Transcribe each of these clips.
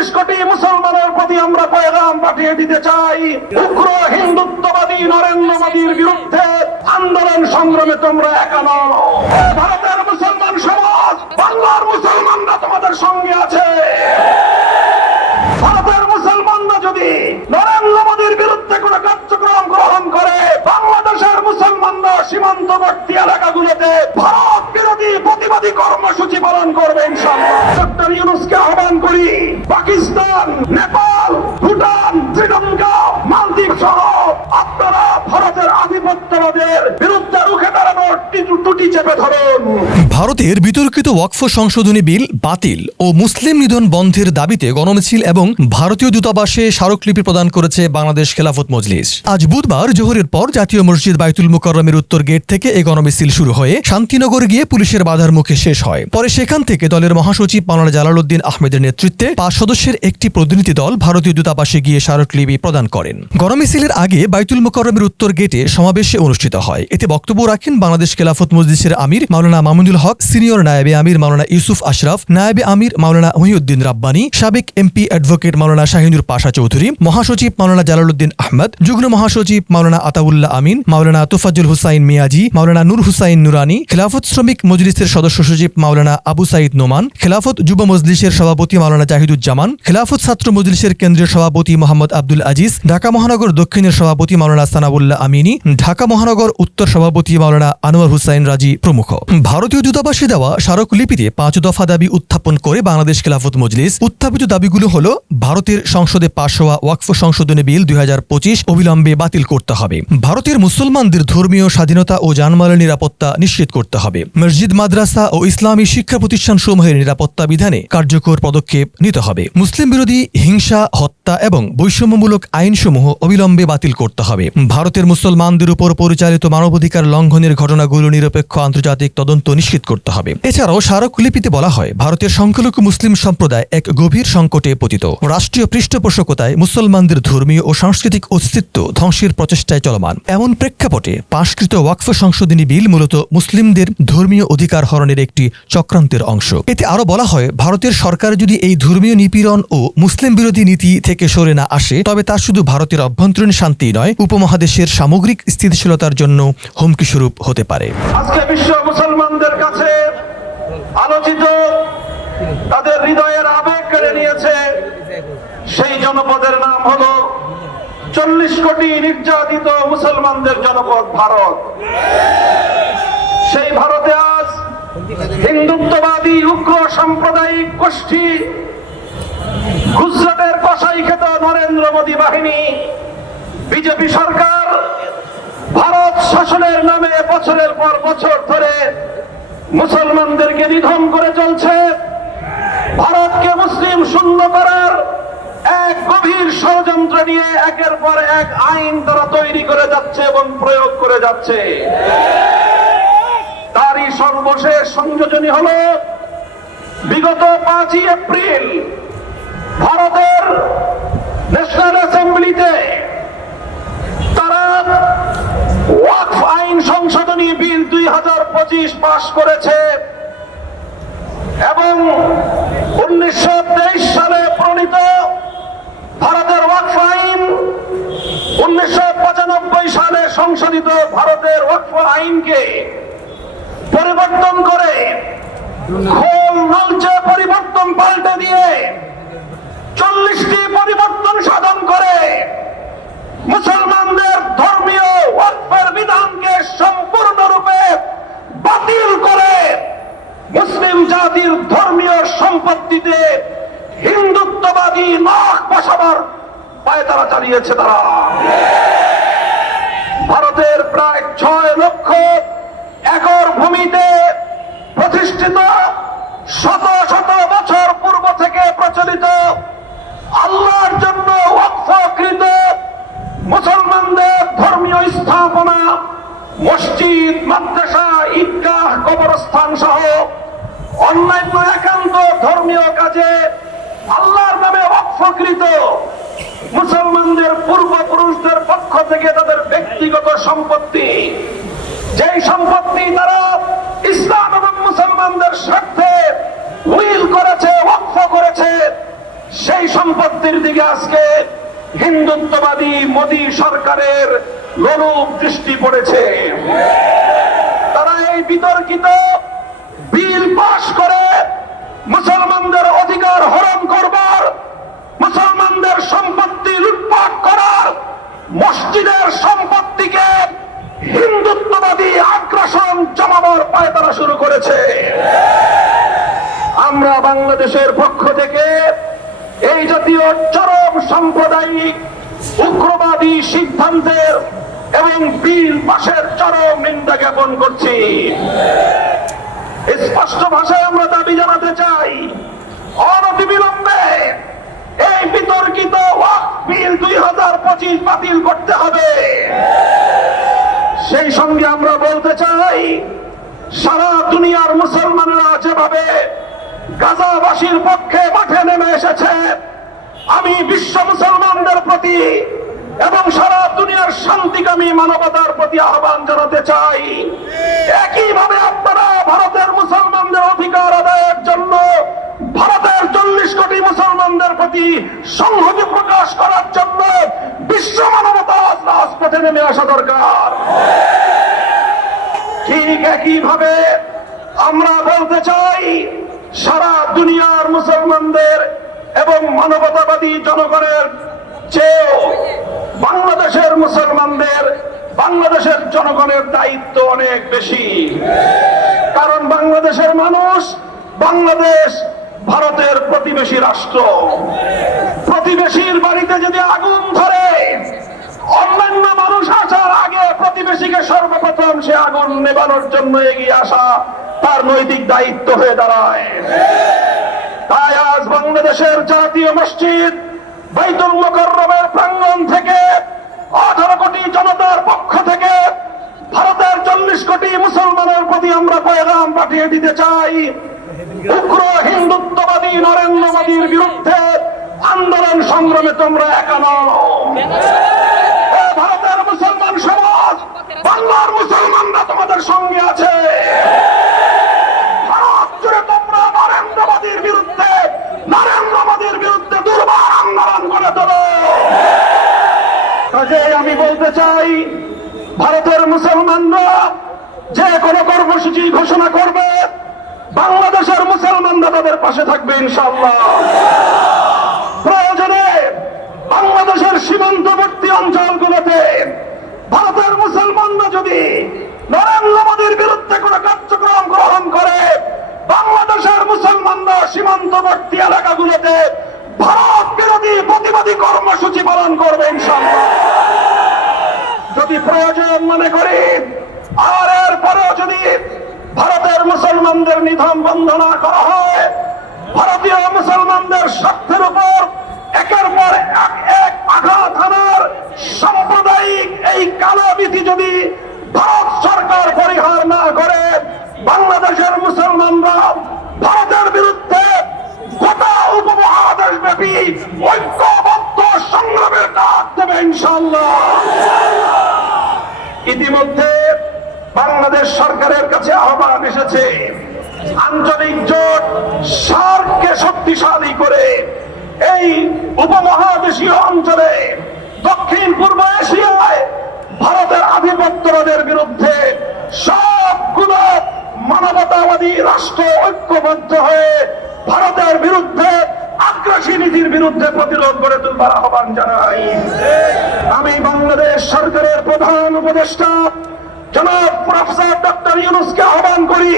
40 কোটি মুসলমানের প্রতি আমরা পয়গাম পাঠিয়ে দিতে চাই, উগ্র হিন্দুত্ববাদী নরেন্দ্র মোদীর বিরুদ্ধে আন্দোলন সংগ্রামে তোমরা একা নও। ভারতের মুসলমান সমাজ, বাংলার মুসলমানরা তোমাদের সঙ্গে আছে। ভারতের মুসলমানরা যদি নরেন্দ্র মোদীর বিরুদ্ধে কোন কার্যক্রম গ্রহণ করে, বাংলাদেশের মুসলমানরা সীমান্তবর্তী এলাকাগুলোতে ভারত বিরোধী প্রতিবাদী কর্মসূচি পালন করবে ইনশাআল্লাহ। ডক্টর ইউনূসকে আহ্বান করি, পাকিস্তান, নেপাল, ভুটান, শ্রীলঙ্কা, মালদ্বীপ সহ আপনারা ভারতের আধিপত্যবাদের বিরুদ্ধে রুখে দাঁড়ানোর টুটি চেপে ধরুন। ভারতের বিতর্কিত ওয়াকফ সংশোধনী বিল বাতিল ও মুসলিম নিধন বন্ধের দাবিতে গণমিছিল এবং ভারতীয় দূতাবাসে স্মারকলিপি প্রদান করেছে বাংলাদেশ খেলাফত মজলিস। আজ বুধবার জোহরের পর জাতীয় মসজিদ বাইতুল মুকাররমের উত্তর গেট থেকে এই গণমিছিল শুরু হয়ে শান্তিনগর গিয়ে পুলিশের বাধার মুখে শেষ হয়। পরে সেখান থেকে দলের মহাসচিব মাওলানা জালালউদ্দিন আহমেদের নেতৃত্বে 5 সদস্যের একটি প্রতিনিধি দল ভারতীয় দূতাবাসে গিয়ে স্মারকলিপি প্রদান করেন। গণমিছিলের আগে বাইতুল মুকাররমের উত্তর গেটে সমাবেশে অনুষ্ঠিত হয়। এতে বক্তব্য রাখেন বাংলাদেশ খেলাফত মজলিসের আমির মাওলানা মামুনুল হক, সিনিয়র নায়েবে আমির মাওলানা ইউসুফ আশরাফ, নায়েবে আমির মাওলানা মহিউদ্দিন রাব্বানী, সাবেক এমপি অ্যাডভোকেট মাওলানা শাহিনুর পাশা চৌধুরী, মহাসচিব মাওলানা জালালউদ্দিন আহমদ, যুগ্ম মহাসচিব মাওলানা আতাউল্লাহ আমিন, মাওলানা তোফাজ্জল হুসাইন মিয়াজি, মাওলানা নূর হুসাইন নুরানি, খেলাফত শ্রমিক মজলিসের সদস্য সচিব মাওলানা আবু সাইদ নোমান, খেলাফত যুব মজলিসের সভাপতি মাওলানা জাহিদুজ্জামান, খেলাফত ছাত্র মজলিসের কেন্দ্রীয় সভাপতি মোহাম্মদ আব্দুল আজিজ, ঢাকা মহানগর দক্ষিণের সভাপতি মাওলানা সানাউল্লাহ আমিনী, ঢাকা মহানগর উত্তর সভাপতি মাওলানা আনোয়ার হুসাইন রাজি প্রমুখ। ভারতীয় দূতাবাসে দেওয়া স্মারকলিপিতে 5 দফা দাবি উত্থাপন করে বাংলাদেশ খেলাফত মজলিস উত্থাপিত দাবিগুলো হল: ভারতের সংসদে পাশ হওয়া ওয়াকফ সংশোধনী বিল 2025 অবিলম্বে বাতিল করতে হবে, ভারতের মুসলমানদের ধর্মীয় স্বাধীনতা ও জানমালের নিরাপত্তা নিশ্চিত করতে হবে, মসজিদ, মাদ্রাসা ও ইসলামী শিক্ষা প্রতিষ্ঠানসমূহের নিরাপত্তা বিধানে কার্যকর পদক্ষেপ নিতে হবে, মুসলিম বিরোধী হিংসা, হত্যা এবং বৈষম্যমূলক আইনসমূহ অবিলম্বে বাতিল করতে হবে, ভারতের মুসলমানদের উপর পরিচালিত মানবাধিকার লঙ্ঘনের ঘটনাগুলো নিরপেক্ষ আন্তর্জাতিক তদন্ত নিশ্চিত করতে হবে। এছাড়াও স্মারকলিপিতে বলা হয়, ভারতের সংখ্যালঘু মুসলিম সম্প্রদায় এক গভীর সংকটে পতিত, রাষ্ট্রীয় পৃষ্ঠপোষকতায় মুসলমানদের ধর্মীয় ও সাংস্কৃতিক অস্তিত্ব ধ্বংসের প্রচেষ্টায় চলমান। এমন প্রেক্ষাপটে পাশকৃত ওয়াকফ সংশোধনী বিল মূলত মুসলিমদের ধর্মীয় অধিকার হরণের একটি চক্রান্তের অংশ। এতে আরো বলা হয়, ভারতের সরকার যদি এই ধর্মীয় নিপীড়ন ও মুসলিম বিরোধী নীতি থেকে সরে না আসে, তবে তা শুধু ভারতের অভ্যন্তরীণ শান্তি নয়, উপমহাদেশের সামগ্রিক স্থিতিশীলতার জন্য হুমকি স্বরূপ হতে পারে। আজকে বিশ্ব মুসলমানদের কাছে আলোচিত, তাদের হৃদয়ের আবেগ কেড়ে নিয়েছে সেই জনপদের নাম হলো 40 কোটি নির্যাতিত মুসলমানদের জনপদ ভারত। সেই ভারতে আজ হিন্দুত্ববাদী উগ্র সাম্প্রদায়িক গোষ্ঠী, গুজরাটের কসাই খেত নরেন্দ্র মোদী বাহিনী, বিজেপি সরকার ভারত শাসনের নামে বছরের পর বছর ধরে মুসলমানদেরকে নিধন করে চলছে। ভারতকে মুসলিম শূন্য করার এক গভীর ষড়যন্ত্র নিয়ে একের পর এক আইন তারা তৈরি করে যাচ্ছে এবং প্রয়োগ করে যাচ্ছে। তারই সর্বশেষ সংযোজনী হলো বিগত 5ই এপ্রিল ভারতের ন্যাশনাল অ্যাসেম্বলিতে তারা ওয়াকফ আইন সংশোধনী বিল 2025 পাশ করেছে এবং 1923 সালে প্রণীত ভারতের ওয়াকফ আইন 1995 সালে সংশোধিত ভারতের ওয়াকফ আইনকে পরিবর্তন করে খোল নলচে পরিবর্তন পাল্টে দিয়ে 40টি পরিবর্তন সাধন করে মুসলমানদের ধর্মীয় ওয়াকফের বিধানকে সম্পূর্ণরূপে বাতিল করে মুসলিম জাতির ধর্মীয় সম্পত্তিতে হিন্দুত্ববাদী নখ বসাবার পায়তারা চালিয়েছে তারা। ভারতের প্রায় 6 লক্ষ একর ভূমিতে প্রতিষ্ঠিত শত শত বছর পূর্ব থেকে প্রচলিত আল্লাহর জন্য ওয়াকফকৃত মুসলমানদের ধর্মীয় স্থাপনা, মসজিদ, মাদ্রাসা, ঈদগাহ, কবরস্থান সহ অন্যান্য একান্ত ধর্মীয় কাজে আল্লাহর নামে ওয়াকফকৃত মুসলমানদের পূর্বপুরুষদের পক্ষ থেকে তাদের ব্যক্তিগত সম্পত্তি, যেই সম্পত্তি তারা ইসলাম এবং মুসলমানদের স্বার্থে উইল করেছে, ওয়াকফ করেছে, সেই সম্পত্তির দিকে আজকে হিন্দুত্ববাদী মোদী সরকারের লোলুপ দৃষ্টি পড়েছে। তারা এই বিতর্কিত বিল পাশ করে মুসলমানদের অধিকার হরণ করবার, মুসলমানদের সম্পত্তি লুটপাট করার, মসজিদের সম্পত্তিকে হিন্দুত্ববাদী আগ্রাসন জমাবার পায়তারা শুরু করেছে। আমরা বাংলাদেশের পক্ষ থেকে এই জাতীয় চরম সাম্প্রদায়িক উগ্রবাদী সিদ্ধান্তের এবং বিল পাশের চরম নিন্দা জ্ঞাপন করছি। স্পষ্ট ভাষায় আমরা দাবি জানাতে চাই, অনতিবিলম্বে এই বিতর্কিত ওয়াকফ বিল 2025 বাতিল করতে হবে। সেই সঙ্গে আমরা বলতে চাই, সারা দুনিয়ার মুসলমানরা যেভাবে গাজাবাসীর পক্ষে মাঠে নেমে এসেছে, আমি বিশ্ব মুসলমানদের প্রতি এবং সারা দুনিয়ার শান্তিকামী মানবতার প্রতি আহ্বান জানাতে চাই, একইভাবে আপনারা ভারতের মুসলমানদের অধিকার আদায়ের জন্য ভারতের 40 কোটি মুসলমানদের প্রতি সংহতি প্রকাশ করার জন্য বিশ্ব মানবতা রাজপথে নেমে আসা দরকার। ঠিক একইভাবে আমরা বলতে চাই, সারা দুনিয়ার মুসলমানদের এবং মানবতাবাদী জনগণের চেয়েও বাংলাদেশের মুসলমানদের, বাংলাদেশের জনগণের দায়িত্ব অনেক বেশি। কারণ বাংলাদেশের মানুষ, বাংলাদেশ ভারতের প্রতিবেশী রাষ্ট্র। প্রতিবেশীর বাড়িতে যদি আগুন ধরে, অন্যান্য মানুষ আসার আগে প্রতিবেশীকে সর্বপ্রথম সে আগুন নেভানোর জন্য এগিয়ে আসা তার নৈতিক দায়িত্ব হয়ে দাঁড়ায়। তাই আজ বাংলাদেশের জাতীয় মসজিদ বাইতুল মুকাররমের প্রাঙ্গণ থেকে 18 কোটি জনতার পক্ষ থেকে ভারতের 40 কোটি মুসলমানের প্রতি আমরা পয়গাম পাঠিয়ে দিতে চাই, উগ্র হিন্দুত্ববাদী নরেন্দ্র মোদীর বিরুদ্ধে আন্দোলন সংগ্রামে তোমরা একা নও। ভারতের মুসলমান সমাজ, বাংলার মুসলমানরা তোমাদের সঙ্গে আছে। ভারত জুড়ে তোমরা নরেন্দ্র মোদীর বিরুদ্ধে দুর্বার আন্দোলন করে তোলো। কাজেই আমি বলতে চাই, ভারতের মুসলমানরা যে কোনো কর্মসূচি ঘোষণা করবে, বাংলাদেশের মুসলমানরা তাদের পাশে থাকবে ইনশাআল্লাহ। প্রয়োজনে বাংলাদেশের সীমান্তবর্তী অঞ্চলগুলোতে ভারতের মুসলমানরা যদি নরেন্দ্র মোদীর বিরুদ্ধে কোনো কার্যক্রম গ্রহণ করে, বাংলাদেশের মুসলমানরা সীমান্তবর্তী এলাকাগুলোতে ভারত বিরোধী প্রতিবাদী কর্মসূচি পালন করবে ইনশাআল্লাহ। যদি প্রয়োজন মনে করি, আর এর পরেও যদি ভারতের মুসলমানদের নিধন বন্ধ না করা হয়, ভারতীয় মুসলমানদের স্বার্থের উপর একের পর এক আঘাত হানার সাম্প্রদায়িক এই কালোনীতি যদি ভারত সরকার পরিহার না করে, বাংলাদেশের মুসলমানরা ভারতের বিরুদ্ধে গোটা উপমহাদেশ ব্যাপী ঐক্যবদ্ধ সংগ্রামের ডাক দেবে ইনশাআল্লাহ। ইতিমধ্যে বাংলাদেশ সরকারের কাছে আহ্বান এসেছে, আঞ্চলিক জোট সার্ককে শক্তিশালী করে এই উপমহাদেশীয় অঞ্চলে, দক্ষিণ পূর্ব এশিয়ায় ভারতের আধিপত্যবাদের বিরুদ্ধে সবগুলো মানবতাবাদী রাষ্ট্র ঐক্যবদ্ধ হয়ে ভারতের বিরুদ্ধে আগ্রাসী নীতির বিরুদ্ধে প্রতিরোধ গড়ে তুলবার আহ্বান জানাই। আমি বাংলাদেশ সরকারের প্রধান উপদেষ্টা জনাব প্রফেসর ডক্টর ইউনূসকে আহ্বান করি,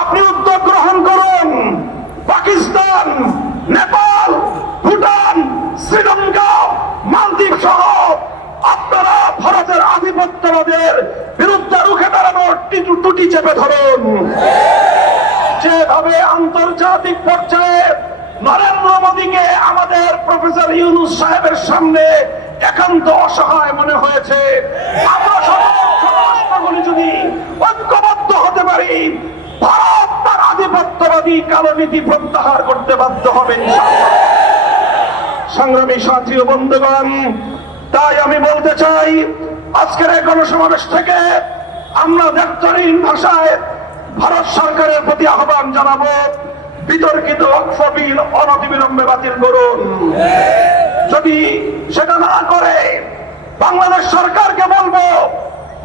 আপনি উদ্যোগ গ্রহণ করুন। পাকিস্তান, নেপাল, ভুটান, শ্রীলঙ্কা, মালদ্বীপ সহ আপনারা ভারতের আধিপত্যবাদের বিরুদ্ধে রুখে দাঁড়ানোর টুটি চেপে ধরুন। যেভাবে আন্তর্জাতিক পর্যায়ে নরেন্দ্র মোদীকে আমাদের প্রফেসর ইউনূস সাহেবের সামনে একান্ত অসহায় মনে হয়েছে, আমরা রাষ্ট্রগুলি যদি ঐক্যবদ্ধ হতে পারি, ভারত তার আধিপত্যবাদী কালোনীতি প্রত্যাহার করতে বাধ্য হবে ইনশাআল্লাহ। সংগ্রামী সাথী ও বন্ধুগণ, তাই আমি বলতে চাই, আজকের এই গণসমাবেশ থেকে আমরা দ্ব্যর্থহীন ভাষায় ভারত সরকারের প্রতি আহ্বান জানাবো, বিতর্কিত ওয়াকফ বিল অনতিবিলম্বে বাতিল করুন। যদি সেটা না করে বাংলাদেশ সরকারকে বলবো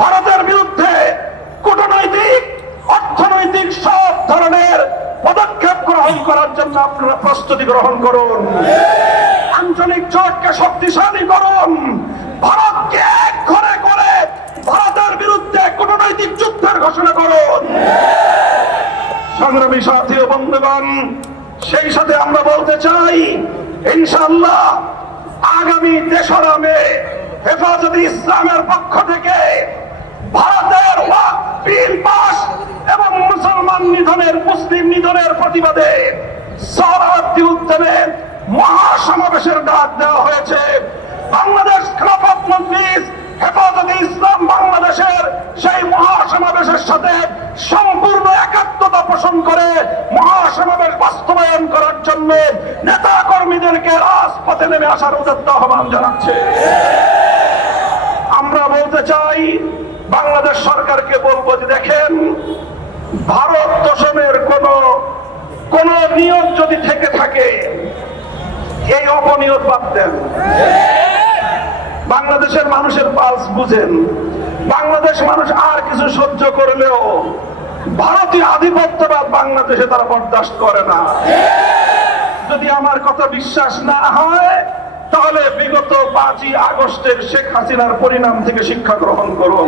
ভারতের বিরুদ্ধে কূটনৈতিক, অর্থনৈতিক সব ধরনের পদক্ষেপ গ্রহণ করার জন্য আপনারা প্রস্তুতি গ্রহণ করুন। আঞ্চলিক জোটকে শক্তিশালী করুন। ভারতকে এক ঘরে করে ভারতের বিরুদ্ধে কূটনৈতিক যুদ্ধের ঘোষণা করুন। সংগ্রামী সাথী ও বন্ধুগণ, সেই সাথে আমরা বলতে চাই, ইনশাআল্লাহ আগামী 3রা মে হেফাজতে ইসলামের পক্ষ থেকে ভারতের ওয়াকফ বিল পাস এবং মুসলমান নিধনের, মুসলিম নিধনের প্রতিবাদে সোহরাওয়ার্দী উদ্যানে মহাসমাবেশের ডাক দেওয়া হয়েছে। বাংলাদেশ খেলাফত মজলিস, হেফাজতে ইসলাম বাংলাদেশের সেই মহাসমাবেশের সাথে সম্পূর্ণ একাত্মতা পোষণ করে মহাসমাবেশ বাস্তবায়ন করার জন্য নেতা কর্মীদেরকে রাজপথে নেমে আসার উদাত্ত আহ্বান জানাচ্ছে। আমরা বলতে চাই, বাংলাদেশ সরকারকে বলবো যে দেখেন, ভারত তোষণের কোন নিয়ত যদি থেকে থাকে, এই অপনিয়ত বাদ দেন। বাংলাদেশের মানুষের পালস বুঝেন। বাংলাদেশ মানুষ আর কিছু সহ্য করলেও ভারতীয় আধিপত্যবাদ বাংলাদেশে তারা বরদাস্ত করে না। যদি আমার কথা বিশ্বাস না হয়, তাহলে বিগত 5ই আগস্টের শেখ হাসিনার পরিণাম থেকে শিক্ষা গ্রহণ করুন।